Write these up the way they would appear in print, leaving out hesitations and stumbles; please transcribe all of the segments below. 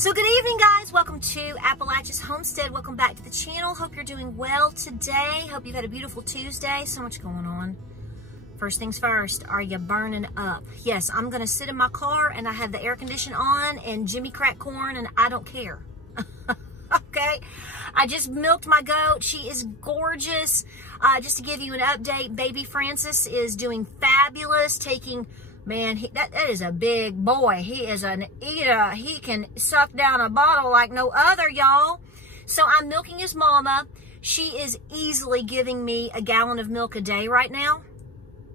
So good evening, guys. Welcome to Appalachia's Homestead. Welcome back to the channel. Hope you're doing well today. Hope you've had a beautiful Tuesday. So much going on. First things first, are you burning up? Yes, I'm going to sit in my car and I have the air condition on and Jimmy crack corn and I don't care. Okay? I just milked my goat. She is gorgeous. Just to give you an update, baby Francis is doing fabulous, taking... Man, that is a big boy. He is an eater. He can suck down a bottle like no other, y'all. So I'm milking his mama. She is easily giving me a gallon of milk a day right now.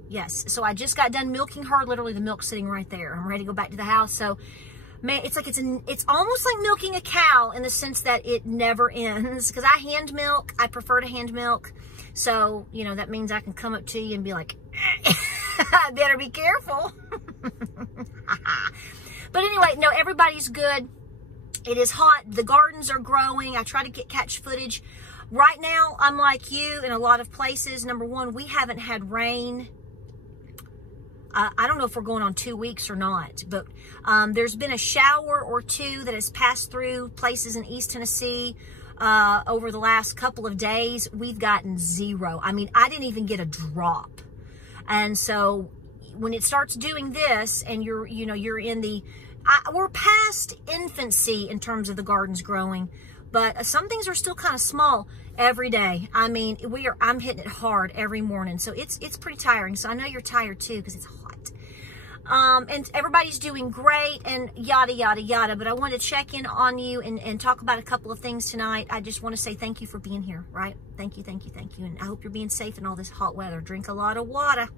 Yes. So I just got done milking her. Literally, the milk's sitting right there. I'm ready to go back to the house. So, man, it's like it's almost like milking a cow in the sense that it never ends. Because I hand milk. I prefer to hand milk. So, you know, that means I can come up to you and be like... I better be careful. But anyway, no, everybody's good. It is hot. The gardens are growing. I try to catch footage. Right now, I'm like you in a lot of places. Number one, we haven't had rain. I don't know if we're going on 2 weeks or not, but there's been a shower or two that has passed through places in East Tennessee over the last couple of days. We've gotten zero. I mean, I didn't even get a drop. And so when it starts doing this and you're in the, we're past infancy in terms of the gardens growing, but some things are still kind of small every day. I mean, I'm hitting it hard every morning. So it's pretty tiring. So I know you're tired too, because it's hot. And everybody's doing great and yada, yada, yada. But I want to check in on you and talk about a couple of things tonight. I just want to say thank you for being here, right? Thank you, thank you, thank you. And I hope you're being safe in all this hot weather. Drink a lot of water.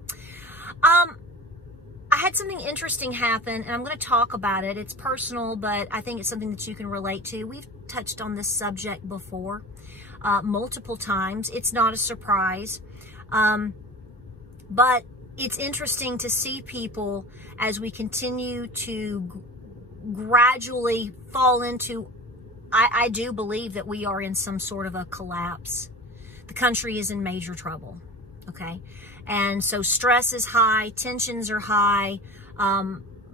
I had something interesting happen, and I'm going to talk about it. It's personal, but I think it's something that you can relate to. We've touched on this subject before multiple times. It's not a surprise. But it's interesting to see people as we continue to gradually fall into, I do believe that we are in some sort of a collapse. The country is in major trouble, okay? And so stress is high, tensions are high,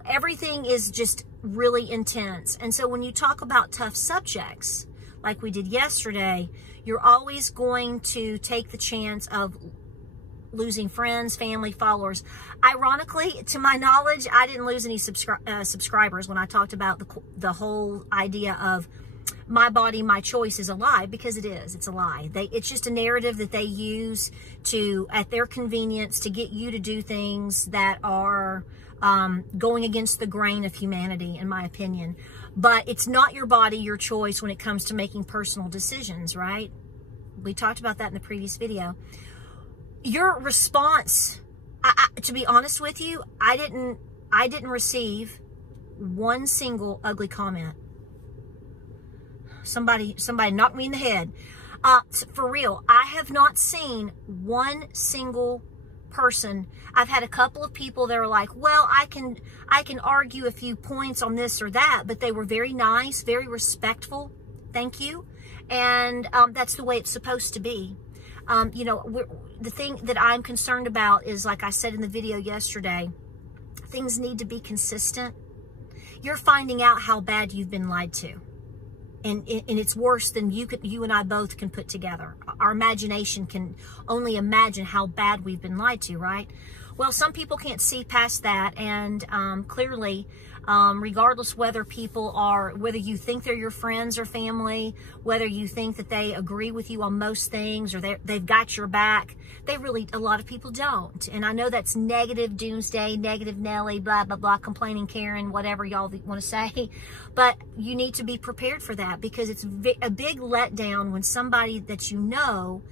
everything is just really intense. And so when you talk about tough subjects, like we did yesterday, you're always going to take the chance of losing friends, family, followers. Ironically, to my knowledge, I didn't lose any subscribers when I talked about the whole idea of my body, my choice is a lie, because it is. It's a lie. It's just a narrative that they use at their convenience to get you to do things that are going against the grain of humanity, in my opinion. But it's not your body, your choice when it comes to making personal decisions, right? We talked about that in the previous video. Your response, to be honest with you, I didn't receive one single ugly comment. Somebody knocked me in the head. For real, I have not seen one single person. I've had a couple of people that are like, well, I can argue a few points on this or that, but they were very nice, very respectful. Thank you. And that's the way it's supposed to be. You know, the thing that I'm concerned about is, like I said in the video yesterday, things need to be consistent. You're finding out how bad you've been lied to. And it's worse than you and I both can put together. Our imagination can only imagine how bad we've been lied to, right? Well, some people can't see past that, and clearly, regardless whether whether you think they're your friends or family, whether you think that they agree with you on most things or they've got your back, a lot of people don't. And I know that's negative doomsday, negative Nelly, blah, blah, blah, complaining Karen, whatever y'all want to say. But you need to be prepared for that, because it's a big letdown when somebody that you know,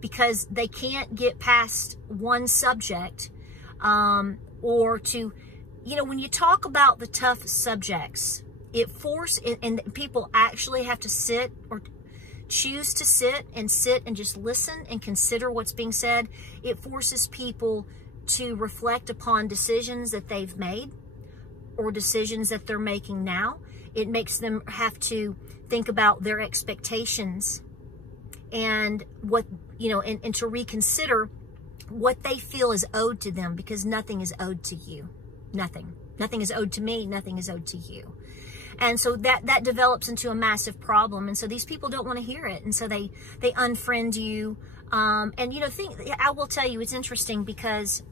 because they can't get past one subject, or to, you know, when you talk about the tough subjects, and people actually have to sit or choose to sit and just listen and consider what's being said. It forces people to reflect upon decisions that they've made or decisions that they're making now. It makes them have to think about their expectations and what, you know, and to reconsider what they feel is owed to them, because nothing is owed to you. Nothing. Nothing is owed to me. Nothing is owed to you. And so that develops into a massive problem. And so these people don't want to hear it. And so they unfriend you. And, you know, I will tell you, it's interesting because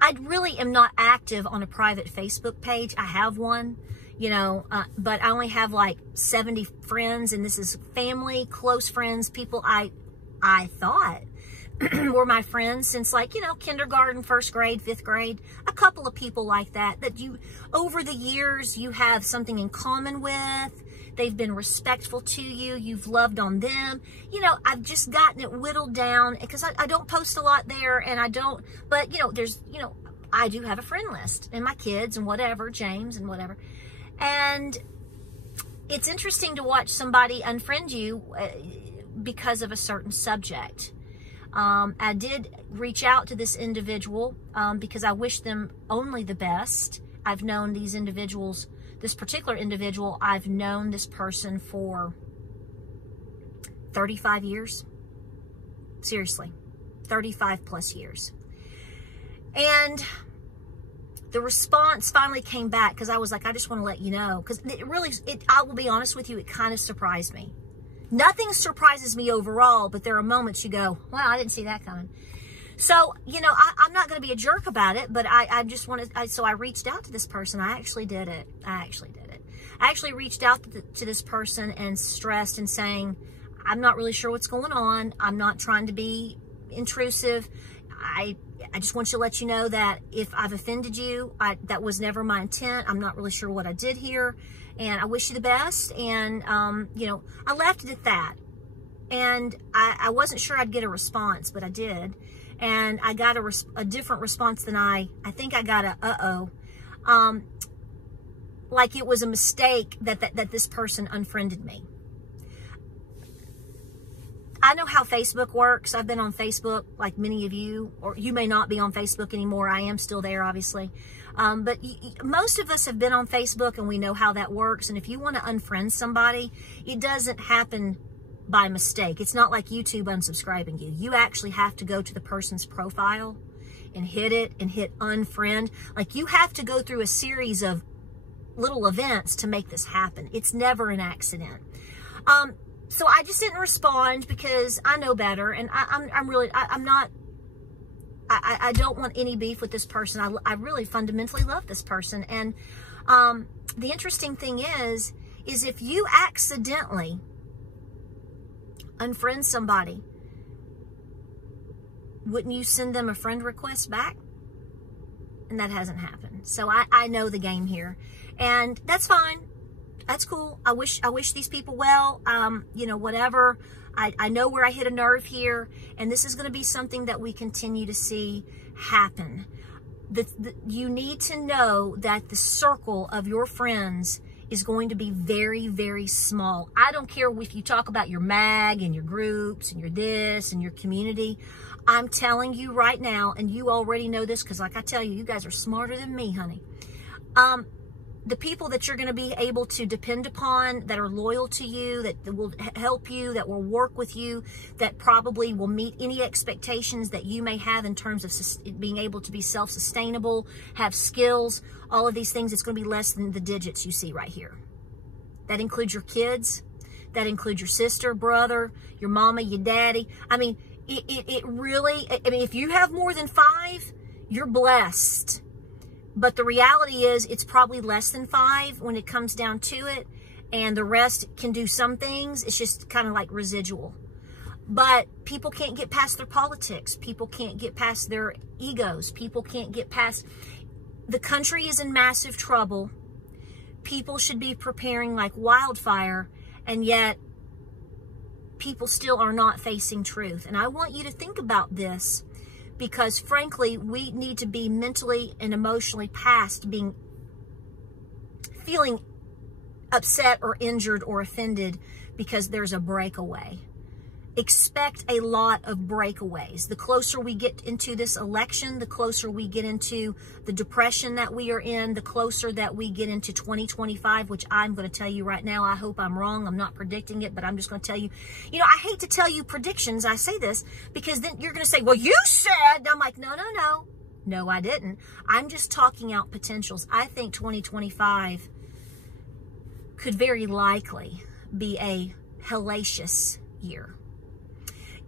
I really am not active on a private Facebook page. I have one, you know, but I only have like 70 friends. And this is family, close friends, people I thought were my friends since, like, you know, kindergarten, first grade, fifth grade. A couple of people like that you, over the years, you have something in common with. They've been respectful to you. You've loved on them. You know, I've just gotten it whittled down because I don't post a lot there, and I don't, but, you know, there's, you know, I do have a friend list, and my kids and whatever, James and whatever. And it's interesting to watch somebody unfriend you because of a certain subject. I did reach out to this individual because I wish them only the best. I've known these individuals, this particular individual, I've known this person for 35 years. Seriously, 35 plus years. And the response finally came back because I was like, I just want to let you know. Because I will be honest with you, it kind of surprised me. Nothing surprises me overall, but there are moments you go, wow, I didn't see that coming. So, you know, I'm not going to be a jerk about it, but I just wanted, so I reached out to this person. I actually did it. I actually reached out to this person and stressed and saying, I'm not really sure what's going on. I'm not trying to be intrusive. I just want to let you know that if I've offended you, that was never my intent. I'm not really sure what I did here. And I wish you the best. And, you know, I left it at that. And I wasn't sure I'd get a response, but I did. And I got a different response than I think I got a uh-oh. Like it was a mistake that this person unfriended me. I know how Facebook works. I've been on Facebook like many of you, or you may not be on Facebook anymore. I am still there, obviously. But most of us have been on Facebook and we know how that works. And if you want to unfriend somebody, it doesn't happen by mistake. It's not like YouTube unsubscribing you. You actually have to go to the person's profile and hit it and hit unfriend. Like you have to go through a series of little events to make this happen. It's never an accident. So I just didn't respond because I know better. And I don't want any beef with this person. I really fundamentally love this person. And the interesting thing is if you accidentally unfriend somebody, wouldn't you send them a friend request back? And that hasn't happened. So I know the game here. And that's fine. That's cool. I wish these people well. You know, whatever. I know where I hit a nerve here, and this is going to be something that we continue to see happen. You need to know that the circle of your friends is going to be very, very small. I don't care if you talk about your mag and your groups and your this and your community. I'm telling you right now, and you already know this because like I tell you, you guys are smarter than me, honey. The people that you're going to be able to depend upon, that are loyal to you, that will help you, that will work with you, that probably will meet any expectations that you may have in terms of being able to be self-sustainable, have skills, all of these things, it's going to be less than the digits you see right here. That includes your kids. That includes your sister, brother, your mama, your daddy. I mean, it really, I mean, if you have more than 5, you're blessed. But the reality is it's probably less than 5 when it comes down to it. And the rest can do some things. It's just kind of like residual. But people can't get past their politics. People can't get past their egos. People can't get past... The country is in massive trouble. People should be preparing like wildfire. And yet, people still are not facing truth. And I want you to think about this. Because frankly, we need to be mentally and emotionally past feeling upset or injured or offended because there's a breakaway. Expect a lot of breakaways. The closer we get into this election, the closer we get into the depression that we are in, the closer that we get into 2025, which I'm going to tell you right now, I hope I'm wrong. I'm not predicting it, but I'm just going to tell you. You know, I hate to tell you predictions. I say this because then you're going to say, well, you said. And I'm like, no. No, I didn't. I'm just talking out potentials. I think 2025 could very likely be a hellacious year.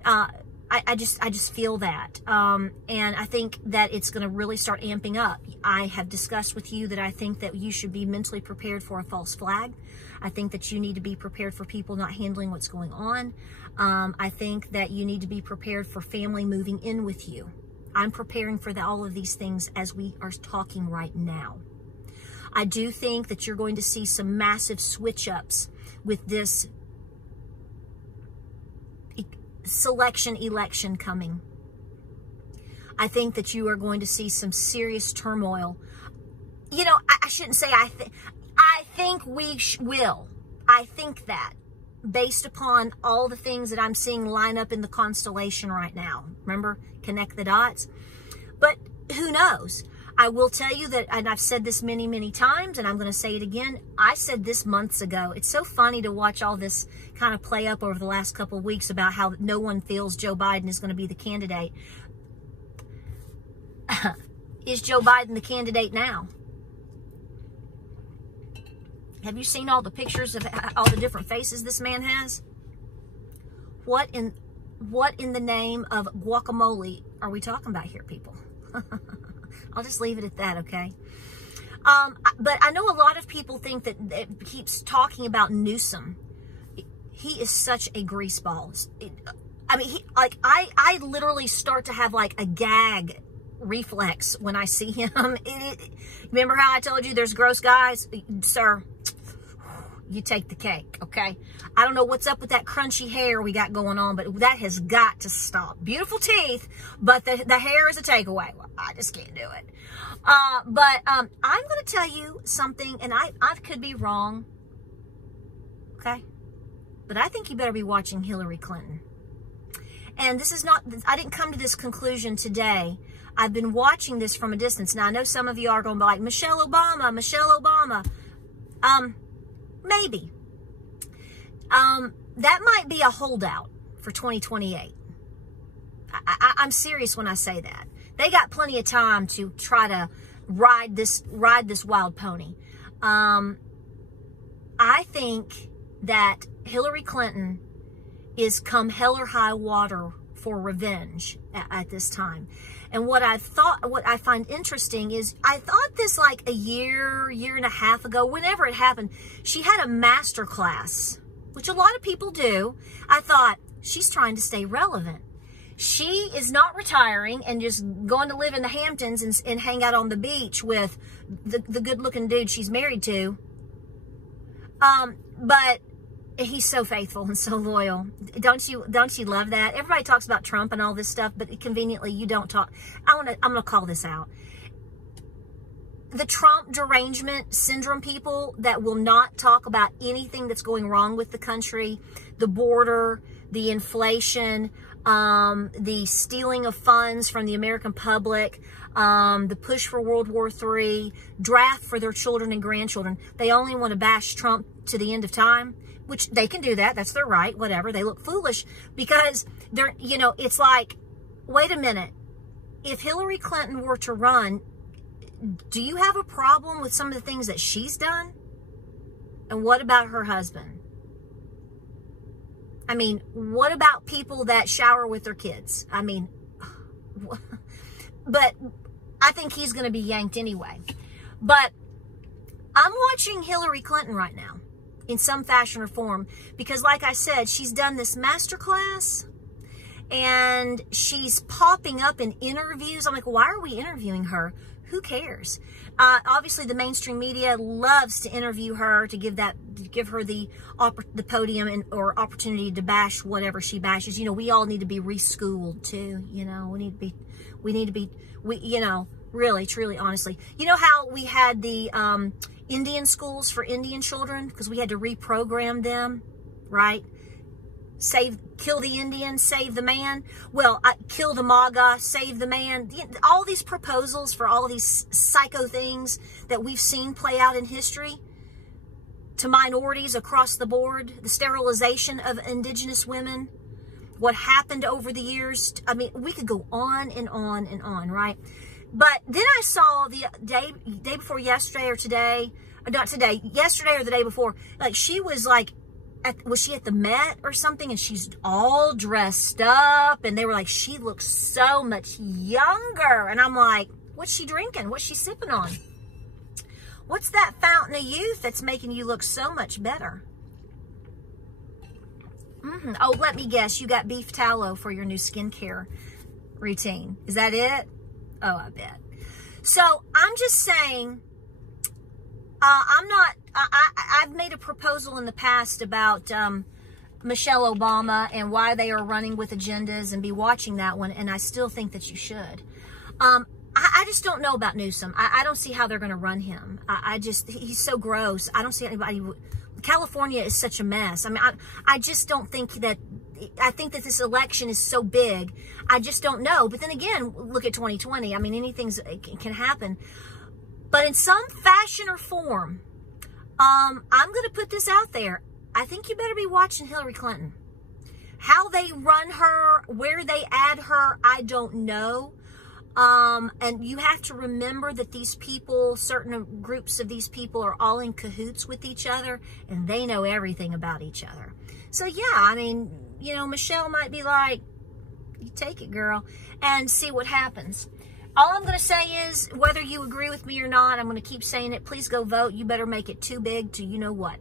I just feel that. And I think that it's going to really start amping up. I have discussed with you that I think that you should be mentally prepared for a false flag. I think that you need to be prepared for people not handling what's going on. I think that you need to be prepared for family moving in with you. I'm preparing for all of these things as we are talking right now. I do think that you're going to see some massive switch-ups with this election coming. I think that you are going to see some serious turmoil. You know, I shouldn't say I think we will. I think that based upon all the things that I'm seeing line up in the constellation right now. Remember, connect the dots. But who knows? I will tell you that, and I've said this many, many times, and I'm going to say it again. I said this months ago. It's so funny to watch all this kind of play up over the last couple of weeks about how no one feels Joe Biden is going to be the candidate. Is Joe Biden the candidate now? Have you seen all the pictures of all the different faces this man has? What in the name of guacamole are we talking about here, people? I'll just leave it at that, okay? But I know a lot of people think that it keeps talking about Newsom. He is such a greaseball. I mean, I literally start to have like a gag reflex when I see him. Remember how I told you there's gross guys? Sir, you take the cake, okay? I don't know what's up with that crunchy hair we got going on, but that has got to stop. Beautiful teeth, but the hair is a takeaway. Well, I just can't do it. But I'm going to tell you something, and I could be wrong, okay? But I think you better be watching Hillary Clinton. And this is not, I didn't come to this conclusion today. I've been watching this from a distance. Now, I know some of you are going to be like, Michelle Obama, Michelle Obama. Maybe. That might be a holdout for 2028. I'm serious when I say that. They got plenty of time to try to ride this wild pony. I think that Hillary Clinton is come hell or high water for revenge at this time. And what I find interesting is I thought this like a year and a half ago, whenever it happened, she had a master class, which a lot of people do. I thought, she's trying to stay relevant. She is not retiring and just going to live in the Hamptons and hang out on the beach with the good-looking dude she's married to. But he's so faithful and so loyal. Don't you love that? Everybody talks about Trump and all this stuff, but conveniently you don't talk. I'm gonna call this out. The Trump derangement syndrome people that will not talk about anything that's going wrong with the country, the border, the inflation, the stealing of funds from the American public, the push for World War III, draft for their children and grandchildren. They only want to bash Trump to the end of time. Which they can do that. That's their right. Whatever. They look foolish because they're, you know, it's like, wait a minute. If Hillary Clinton were to run, do you have a problem with some of the things that she's done? And what about her husband? I mean, what about people that shower with their kids? I mean, but I think he's going to be yanked anyway. But I'm watching Hillary Clinton right now, in some fashion or form, because like I said, she's done this masterclass and she's popping up in interviews. I'm like, why are we interviewing her? Who cares? Obviously the mainstream media loves to interview her, to give her the podium or opportunity to bash whatever she bashes. You know, we all need to be reschooled too. You know, we need to be, you know, really, truly, honestly. You know how we had the, Indian schools for Indian children because we had to reprogram them, right? Kill the Indian, save the man. Well, kill the MAGA, save the man. All these proposals for all these psycho things that we've seen play out in history to minorities across the board, the sterilization of indigenous women, what happened over the years. I mean, we could go on and on and on, right? But then I saw the day before yesterday or today, not today, yesterday or the day before, like she was like, was she at the Met or something? And she's all dressed up. And they were like, she looks so much younger. And I'm like, what's she drinking? What's she sipping on? What's that fountain of youth that's making you look so much better? Oh, let me guess. You got beef tallow for your new skincare routine. Is that it? Oh, I bet. So I'm just saying, I've made a proposal in the past about Michelle Obama and why they are running with agendas, and be watching that one. And I still think that you should. I just don't know about Newsom. I don't see how they're going to run him. He's so gross. I don't see anybody. California is such a mess. I mean, I just don't think that, I think that this election is so big. I just don't know. But then again, look at 2020. I mean, anything can happen. But in some fashion or form, I'm going to put this out there. I think you better be watching Hillary Clinton. How they run her, where they add her, I don't know. And you have to remember that these people, certain groups of these people are all in cahoots with each other, and they know everything about each other. So yeah, I mean, you know, Michelle might be like, you take it, girl, and see what happens. All I'm going to say is, whether you agree with me or not, I'm going to keep saying it. Please go vote. You better make it too big to you know what.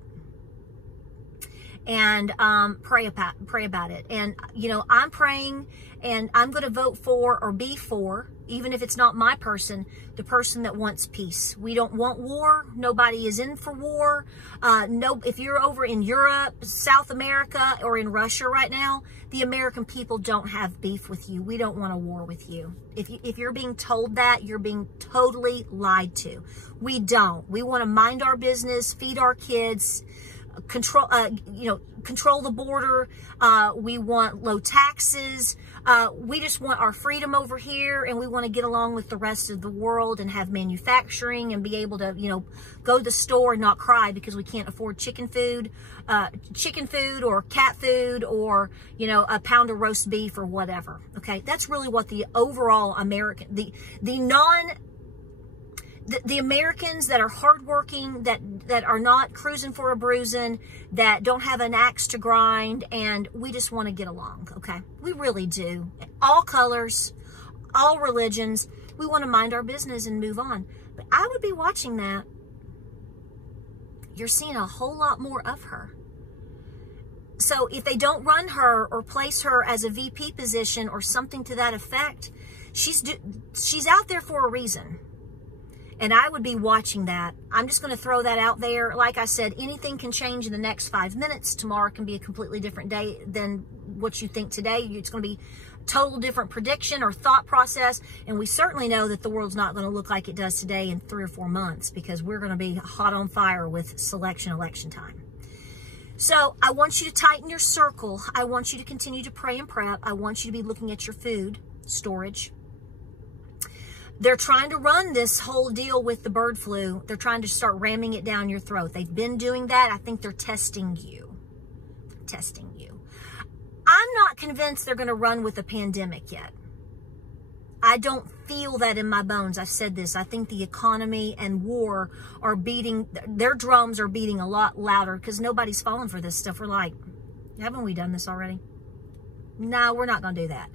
And pray about it. And, you know, I'm praying, and I'm going to vote for, or be for, even if it's not my person, the person that wants peace. We don't want war. Nobody is in for war. If you're over in Europe, South America, or in Russia right now, the American people don't have beef with you. We don't want a war with you. If you're being told that, you're being totally lied to. We don't. We want to mind our business, feed our kids, control the border. We want low taxes. We just want our freedom over here, and we want to get along with the rest of the world and have manufacturing and be able to, you know, go to the store and not cry because we can't afford chicken food or cat food, or, you know, a pound of roast beef or whatever. Okay. That's really what the overall American, the Americans that are hardworking, that are not cruising for a bruising, that don't have an axe to grind, and we just want to get along, okay? We really do. All colors, all religions. We want to mind our business and move on. But I would be watching that. You're seeing a whole lot more of her. So if they don't run her or place her as a VP position or something to that effect, she's out there for a reason. And I would be watching that. I'm just going to throw that out there. Like I said, anything can change in the next 5 minutes. Tomorrow can be a completely different day than what you think today. It's going to be a total different prediction or thought process. And we certainly know that the world's not going to look like it does today in 3 or 4 months, because we're going to be hot on fire with election time. So I want you to tighten your circle. I want you to continue to pray and prep. I want you to be looking at your food storage. They're trying to run this whole deal with the bird flu. They're trying to start ramming it down your throat. They've been doing that. I think they're testing you. Testing you. I'm not convinced they're going to run with a pandemic yet. I don't feel that in my bones. I've said this. I think the economy and war are beating, their drums are beating a lot louder, because nobody's falling for this stuff. We're like, haven't we done this already? No, we're not going to do that.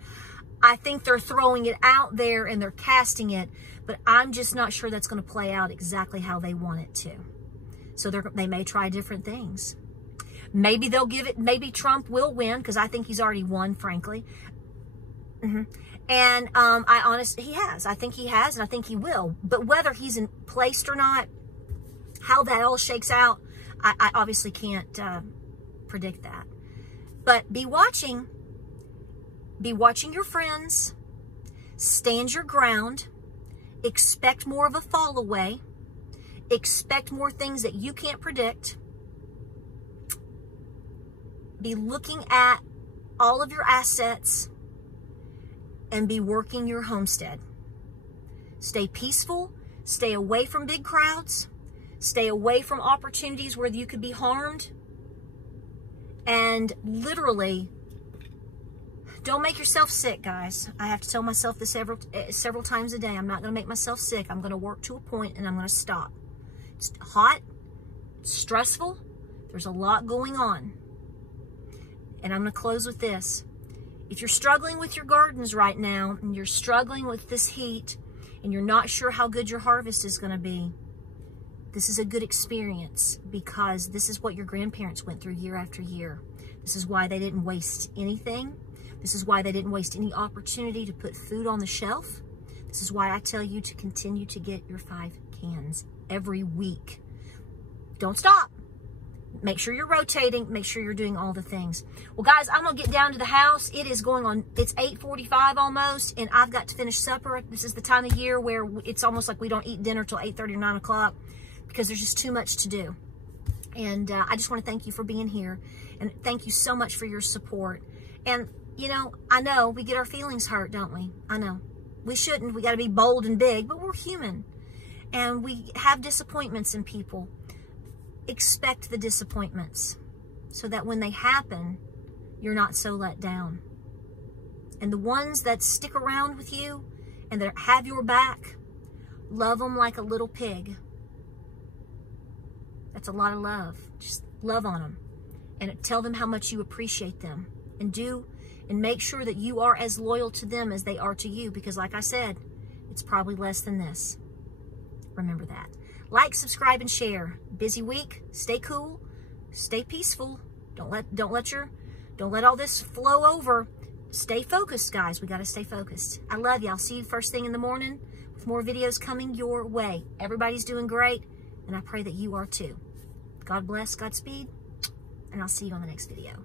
I think they're throwing it out there and they're casting it, but I'm just not sure that's going to play out exactly how they want it to. So they may try different things. Maybe they'll give it, maybe Trump will win, because I think he's already won, frankly. And he has. I think he has, and I think he will. But whether he's in place or not, how that all shakes out, I obviously can't predict that. But be watching. Be watching your friends. Stand your ground. Expect more of a fall away. Expect more things that you can't predict. Be looking at all of your assets and be working your homestead. Stay peaceful. Stay away from big crowds. Stay away from opportunities where you could be harmed. And literally Don't make yourself sick, guys. I have to tell myself this several times a day. I'm not going to make myself sick. I'm going to work to a point and I'm going to stop. It's hot. It's stressful. There's a lot going on. And I'm going to close with this. If you're struggling with your gardens right now and you're struggling with this heat and you're not sure how good your harvest is going to be, this is a good experience because this is what your grandparents went through year after year. This is why they didn't waste anything. This is why they didn't waste any opportunity to put food on the shelf. This is why I tell you to continue to get your 5 cans every week. Don't stop. Make sure you're rotating. Make sure you're doing all the things. Well, guys, I'm going to get down to the house. It is going on, it's 8:45 almost, and I've got to finish supper. This is the time of year where it's almost like we don't eat dinner till 8:30 or 9 o'clock because there's just too much to do. And I just want to thank you for being here. And thank you so much for your support. And, you know, I know we get our feelings hurt, don't we? I know. We shouldn't. We got to be bold and big, but we're human. And we have disappointments in people. Expect the disappointments so that when they happen, you're not so let down. And the ones that stick around with you and that have your back, love them like a little pig. That's a lot of love. Just love on them and tell them how much you appreciate them, and make sure that you are as loyal to them as they are to you, because like I said, it's probably less than this. Remember that. Like, subscribe, and share. Busy week. Stay cool. Stay peaceful. Don't let all this flow over. Stay focused, guys. We got to stay focused. I love you. I'll see you first thing in the morning with more videos coming your way. Everybody's doing great, and I pray that you are too. God bless, Godspeed, and I'll see you on the next video.